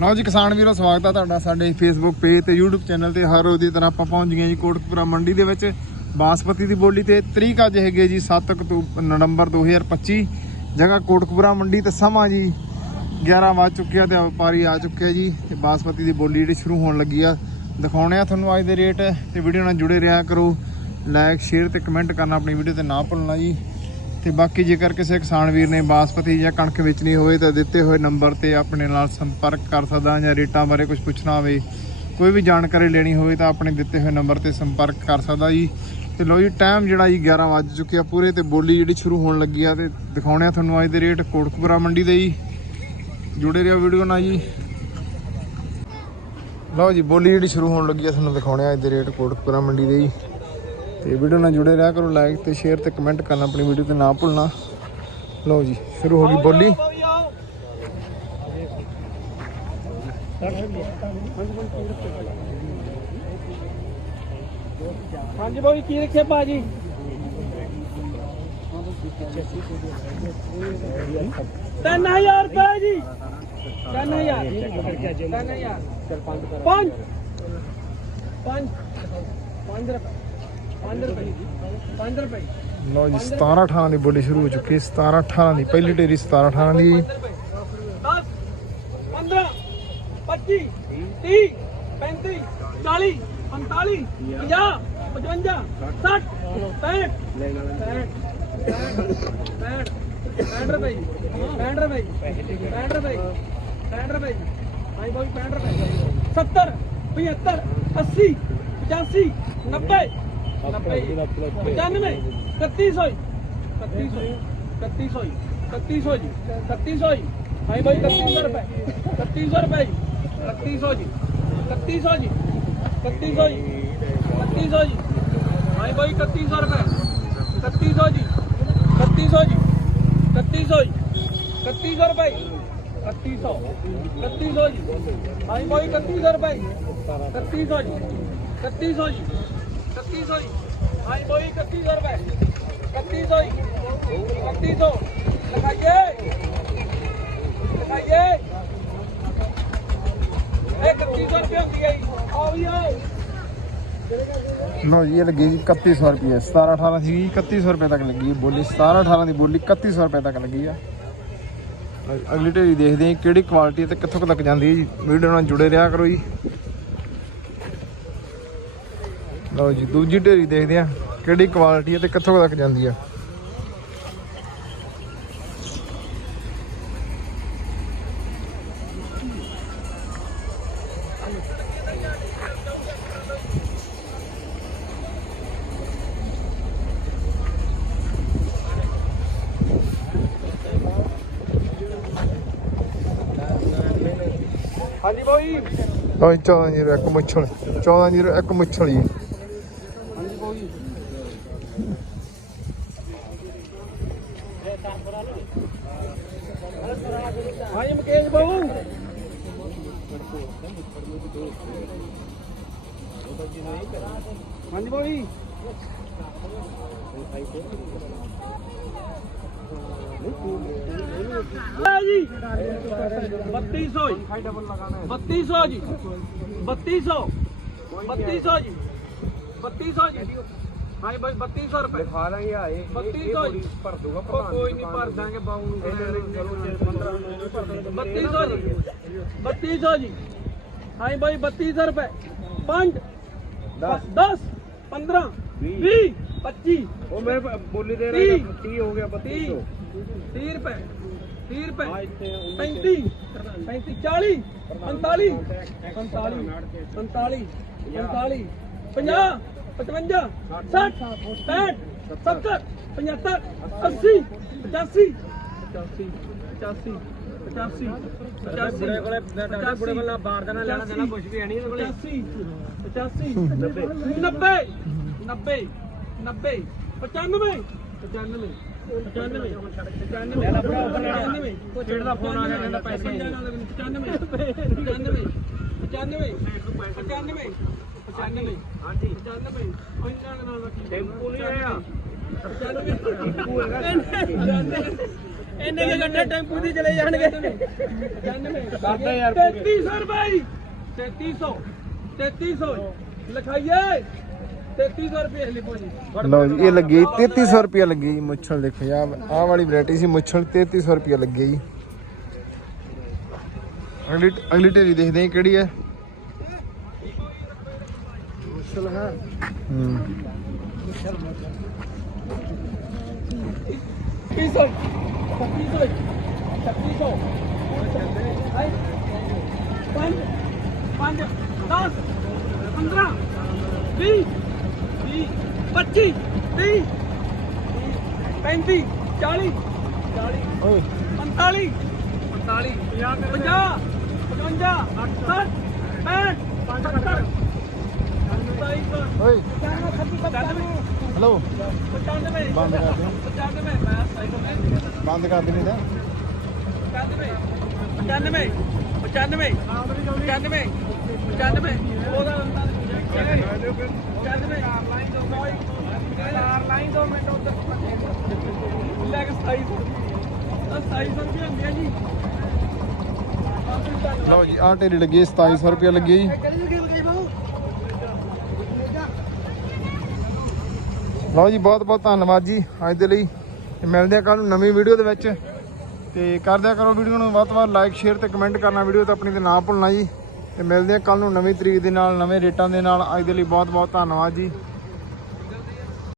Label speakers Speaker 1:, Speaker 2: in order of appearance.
Speaker 1: ਲਓ ਜੀ, ਕਿਸਾਨ ਵੀਰੋ, ਸਵਾਗਤ ਆ ਤੁਹਾਡਾ ਸਾਡੇ ਫੇਸਬੁੱਕ ਪੇਜ ਤੇ, YouTube ਚੈਨਲ ਤੇ। ਹਰ ਰੋਜ਼ ਦੀ ਤਰ੍ਹਾਂ ਆਪਾਂ ਪਹੁੰਚ ਗਏ ਜੀ ਕੋਟਕਪੁਰਾ ਮੰਡੀ ਦੇ ਵਿੱਚ। ਬਾਸਪਤੀ ਦੀ ਬੋਲੀ ਤੇ ਤਰੀਕ ਅੱਜ ਹੈਗੇ ਜੀ 7 ਅਕਤੂਬਰ ਨਵੰਬਰ 2025 ਜਗ੍ਹਾ ਕੋਟਕਪੁਰਾ ਮੰਡੀ ਤੇ ਸਮਾਂ ਜੀ 11 ਵੱਜ ਚੁੱਕਿਆ ਤੇ ਵਪਾਰੀ ਆ ਚੁੱਕਿਆ ਜੀ ਤੇ ਬਾਸਪਤੀ ਦੀ ਬੋਲੀ ਜਿਹੜੀ ਸ਼ੁਰੂ ਹੋਣ ਲੱਗੀ ਆ। ਦਿਖਾਉਣੇ ਆ ਤੁਹਾਨੂੰ ਅੱਜ ਦੇ ਰੇਟ ਤੇ ਵੀਡੀਓ ਨਾਲ ਜੁੜੇ ਰਿਹਾ ਕਰੋ। ਲਾਈਕ ਸ਼ੇਅਰ ਤੇ ਕਮੈਂਟ ਕਰਨਾ, ਆਪਣੀ ਵੀਡੀਓ ਤੇ ਨਾ ਭੁੱਲਣਾ ਜੀ। ਤੇ ਬਾਕੀ ਜੇਕਰ ਕਿਸੇ ਕਿਸਾਨ ਵੀਰ ਨੇ ਬਾਸਪਤੀ ਜਾਂ ਕਣਕ ਵੇਚਣੀ ਹੋਵੇ ਤਾਂ ਦਿੱਤੇ ਹੋਏ ਨੰਬਰ ਤੇ ਆਪਣੇ ਨਾਲ ਸੰਪਰਕ ਕਰ ਸਕਦਾ ਜਾਂ ਰੇਟਾਂ ਬਾਰੇ ਕੁਝ ਪੁੱਛਣਾ ਹੋਵੇ, ਕੋਈ ਵੀ ਜਾਣਕਾਰੀ ਲੈਣੀ ਹੋਵੇ ਤਾਂ ਆਪਣੇ ਦਿੱਤੇ ਹੋਏ ਨੰਬਰ ਤੇ ਸੰਪਰਕ ਕਰ ਸਕਦਾ ਜੀ। ਤੇ ਲੋ ਜੀ ਟਾਈਮ ਜਿਹੜਾ ਜੀ 11 ਵੱਜ ਚੁੱਕਿਆ ਪੂਰੇ ਤੇ ਬੋਲੀ ਜਿਹੜੀ ਸ਼ੁਰੂ ਹੋਣ ਲੱਗੀ ਆ ਤੇ ਦਿਖਾਉਣੇ ਆ ਤੁਹਾਨੂੰ ਅੱਜ ਦੇ ਰੇਟ ਕੋਟਕਪੁਰਾ ਮੰਡੀ ਦੇ ਜੀ। ਜੁੜੇ ਰਹੋ ਵੀਡੀਓ ਨਾਲ ਜੀ। ਲਓ ਜੀ, ਬੋਲੀ ਜਿਹੜੀ ਸ਼ੁਰੂ ਹੋਣ ਲੱਗੀ ਆ, ਤੁਹਾਨੂੰ ਦਿਖਾਉਣੇ ਆ ਅੱਜ ਦੇ ਰੇਟ ਕੋਟਕਪੁਰਾ ਮੰਡੀ ਦੇ ਜੀ। ਤੇ ਵੀਡੀਓ ਨਾਲ ਜੁੜੇ ਰਿਹਾ ਕਰੋ ਲਾਈਕ ਤੇ ਸ਼ੇਅਰ ਤੇ ਕਮੈਂਟ ਕਰਨਾ, ਆਪਣੀ ਵੀਡੀਓ ਤੇ ਨਾ ਭੁੱਲਣਾ। ਲਓ ਜੀ, ਸ਼ੁਰੂ ਹੋ ਗਈ ਬੋਲੀ।
Speaker 2: ਹਾਂਜੀ ਬਾਈ ਕੀ ਰੱਖਿਆ ਭਾਜੀ? ਤਿੰਨ ਹਜ਼ਾਰ ਰੁਪਏ ਜੀ। ਤਿੰਨ ਹਜ਼ਾਰ। ਤਿੰਨ ਹਜ਼ਾਰ। ਪੰਜ। ਪੰਜ। ਪੰਜ ਰੁਪਏ ਪੰਜ ਰੁਪਏ
Speaker 1: ਲਓ ਜੀ 17 18 ਦੀ ਬੋਲੀ ਸ਼ੁਰੂ ਹੋ ਚੁੱਕੀ 17 18 ਦੀ ਪਹਿਲੀ ਢੇਰੀ 17 18 ਦੀ
Speaker 2: 10 15 25 30 35 40 45 50 55 60 65 65 ਰੁਪਏ 65 ਰੁਪਏ 65 ਰੁਪਏ 65 ਰੁਪਏ ਭਾਈ ਬੋਲ 65 ਰੁਪਏ 70 75 80 85 90 95 3100 3100 3100 3100 ਜੀ 3100 ਜੀ ਭਾਈ ਭਾਈ 3100 ਰੁਪਏ 3100 ਰੁਪਏ ਜੀ 3100 ਜੀ 3100 ਜੀ 3100 ਜੀ 3100 ਜੀ ਭਾਈ ਭਾਈ 3100 ਰੁਪਏ 3100 ਜੀ 3100 ਜੀ 3100 ਜੀ 3100 ਰੁਪਏ 3100 3100 ਜੀ ਭਾਈ ਭਾਈ 3100 ਰੁਪਏ 3100 ਜੀ 3100 ਜੀ 3100 ਜੀ ਭਾਈ 3100 ਰੁਪਏ। 3100 ਜੀ 3100 ਲਗਾਈਏ ਲਗਾਈਏ ਇਹ 3100 ਰੁਪਏ ਹੁੰਦੀ ਹੈ ਜੀ। ਆਓ ਜੀ ਆਓ।
Speaker 1: ਇਹ ਲੱਗੀ 3100 ਰੁਪਏ। 17 18 ਸੀ 3100 ਰੁਪਏ ਤੱਕ ਲੱਗੀ ਬੋਲੀ। 17 18 ਦੀ ਬੋਲੀ 3100 ਰੁਪਏ ਤੱਕ ਲੱਗੀ ਆ। ਅਗਲੀ ਢੇਰੀ ਦੇਖਦੇ ਹਾਂ ਕਿਹੜੀ ਕੁਆਲਿਟੀ ਹੈ ਤੇ ਕਿੱਥੋਂ ਕੁ ਤੱਕ ਜਾਂਦੀ ਹੈ ਜੀ। ਵੀਡੀਓ ਨਾਲ ਜੁੜੇ ਰਿਹਾ ਕਰੋ ਜੀ। ਲਓ ਜੀ ਦੂਜੀ ਢੇਰੀ ਦੇਖਦੇ ਆ ਕਿਹੜੀ ਕੁਆਲਿਟੀ ਹੈ ਤੇ ਕਿੱਥੋਂ ਤੱਕ ਜਾਂਦੀ ਆ।
Speaker 2: ਹਾਂਜੀ ਬਾਈ।
Speaker 1: ਲਓ ਜੀ 14 ਜੀਰੋ ਇੱਕ ਮੁੱਛਲ 14 ਜੀਰੋ ਇੱਕ ਮੁੱਛਲ। ਜੀ
Speaker 2: ਹਾਂਜੀ ਮੁਕੇਸ਼ ਬਾਬੂ ਹਾਂਜੀ ਬਾਈ ਆ ਜੀ। 3200 ਜੀ। 3200 ਜੀ। 3200 3200 ਜੀ। 3200 ਜੀ। ਹਾਂਜੀ ਬਾਈ 3200 ਰੁਪਏ।
Speaker 3: ਖਾ ਲਾਂਗੇ ਆਏ
Speaker 2: 3200 ਜੀ
Speaker 3: ਭਰ ਦੂਗਾ
Speaker 2: ਉਹ ਕੋਈ ਨਹੀਂ ਭਰ ਦਾਂਗੇ ਬਾਉ ਨੂੰ
Speaker 3: ਚਲੋ ਜੇ 15 ਮਿੰਟ ਭਰ ਦਾਂਗੇ
Speaker 2: 3200 ਜੀ। 3200 ਜੀ। ਹਾਂ ਬਾਈ 3200 ਰੁਪਏ। 5 10 15 20 25
Speaker 3: ਉਹ ਮੈਂ ਬੋਲੀ ਦੇ। ਰਿਹਾ 30 ਹੋ ਗਿਆ
Speaker 2: 30
Speaker 3: 3200
Speaker 2: 30 ਰੁਪਏ। 30 ਰੁਪਏ।
Speaker 3: ਆ ਇੱਥੇ
Speaker 2: 35 35 40 45 45 45 45 50 55 60 65 70 75 80 85 85 85 85
Speaker 3: ਬੁੜੇ ਕੋਲੇ ਡਾਡਾ ਬੁੜੇ ਕੋਲ ਬਾਹਰ ਦਾ ਨਾ ਲੈਣਾ ਦੇਣਾ ਕੁਝ ਵੀ ਹੈ ਨਹੀਂ ਇਹਦੇ ਕੋਲੇ।
Speaker 2: 85 85 90 90 90 95 95 95
Speaker 3: ਲੈ ਲਾ ਭਰਾ ਉੱਪਰ ਲੈਣਾ। ਸਟੇਟ ਦਾ ਫੋਨ ਆ ਗਿਆ, ਕਹਿੰਦਾ ਪੈਸੇ ਨਹੀਂ।
Speaker 2: 95 95 95 95 95
Speaker 3: ਹਾਂਜੀ।
Speaker 2: 95 ਉਹਨਾਂ ਦੇ ਨਾਲ ਰੱਖੀ
Speaker 3: ਟੈਂਪੂ ਨਹੀਂ ਆਇਆ।
Speaker 2: ਟਿੱਪੂ
Speaker 3: ਹੈਗਾ। ਇੰਨੇ ਦੇ ਗੱਡੇ ਟੈਂਪੂ ਦੀ ਚਲੇ ਜਾਣਗੇ।
Speaker 2: ਕਰਦਾ ਯਾਰ। 3300 ਰੁਪਏ। ਜੀ 3300 3300 ਲਿਖਾਈਏ। 3300 ਰੁਪਏ ਲਿਖੋ ਜੀ
Speaker 1: ਲਓ ਜੀ ਇਹ ਲੱਗੀ 3300 ਰੁਪਏ ਲੱਗੀ ਜੀ ਮੁੱਛਲ ਦੇਖੋ ਆ ਆਹ ਵਾਲੀ ਵੈਰਾਈਟੀ ਸੀ ਮੁੱਛਲ 3300 ਰੁਪਏ ਲੱਗੀ ਜੀ। ਅਗਲੀ ਅਗਲੀ ਢੇਰੀ ਦੇਖਦੇ ਹਾਂ ਕਿਹੜੀ ਹੈ ਮੁੱਛਲ ਹੈ ਹੂੰ
Speaker 2: 3300 3300 3300 ਪੰਜ ਪੰਜ 10 15 20 20 25 30 35 40 40
Speaker 1: ਓਏ
Speaker 2: 45 45 50 55 60 65 70
Speaker 1: ਓਏ।
Speaker 2: 95
Speaker 1: ਹਲੋ ਬੰਦ ਕਰ ਦਿਓ
Speaker 2: 95 ਮੈਂ ਸਾਈਕਲ ਤੇ
Speaker 1: ਬੰਦ ਕਰ ਦੇਣੀ ਤਾਂ।
Speaker 2: 95 95 95 95 ਉਹਦਾ 95 ਲਾਈਨ ਦੋ ਮਿੰਟ ਉਧਰ ਲੈ ਕੇ 27 27 ਰੁਪਏ ਹੁੰਦੇ ਆ ਜੀ
Speaker 1: ਲਓ ਜੀ, ਆਹ ਢੇਰੀ ਲੱਗੀ 2700 ਰੁਪਏ ਲੱਗੀ। ਜੀ ਲਓ ਜੀ, ਬਹੁਤ ਬਹੁਤ ਧੰਨਵਾਦ ਜੀ ਅੱਜ ਦੇ ਲਈ। ਤੇ ਮਿਲਦੇ ਆ ਕੱਲ ਨੂੰ ਨਵੀਂ ਵੀਡੀਓ ਦੇ ਵਿੱਚ। ਤੇ ਕਰਦਿਆ ਕਰੋ ਵੀਡੀਓ ਨੂੰ ਵੱਧ ਤੋਂ ਵੱਧ ਲਾਈਕ ਸ਼ੇਅਰ ਤੇ ਕਮੈਂਟ ਕਰਨਾ ਵੀਡੀਓ ਤਾਂ ਆਪਣੀ ਤੇ ਨਾ ਭੁੱਲਣਾ ਜੀ। ਤੇ ਮਿਲਦੇ ਆ ਕੱਲ ਨੂੰ ਨਵੀਂ ਤਰੀਕ ਦੇ ਨਾਲ, ਨਵੇਂ ਰੇਟਾਂ ਦੇ ਨਾਲ। ਅੱਜ ਦੇ ਲਈ ਬਹੁਤ ਬਹੁਤ ਧੰਨਵਾਦ ਜੀ।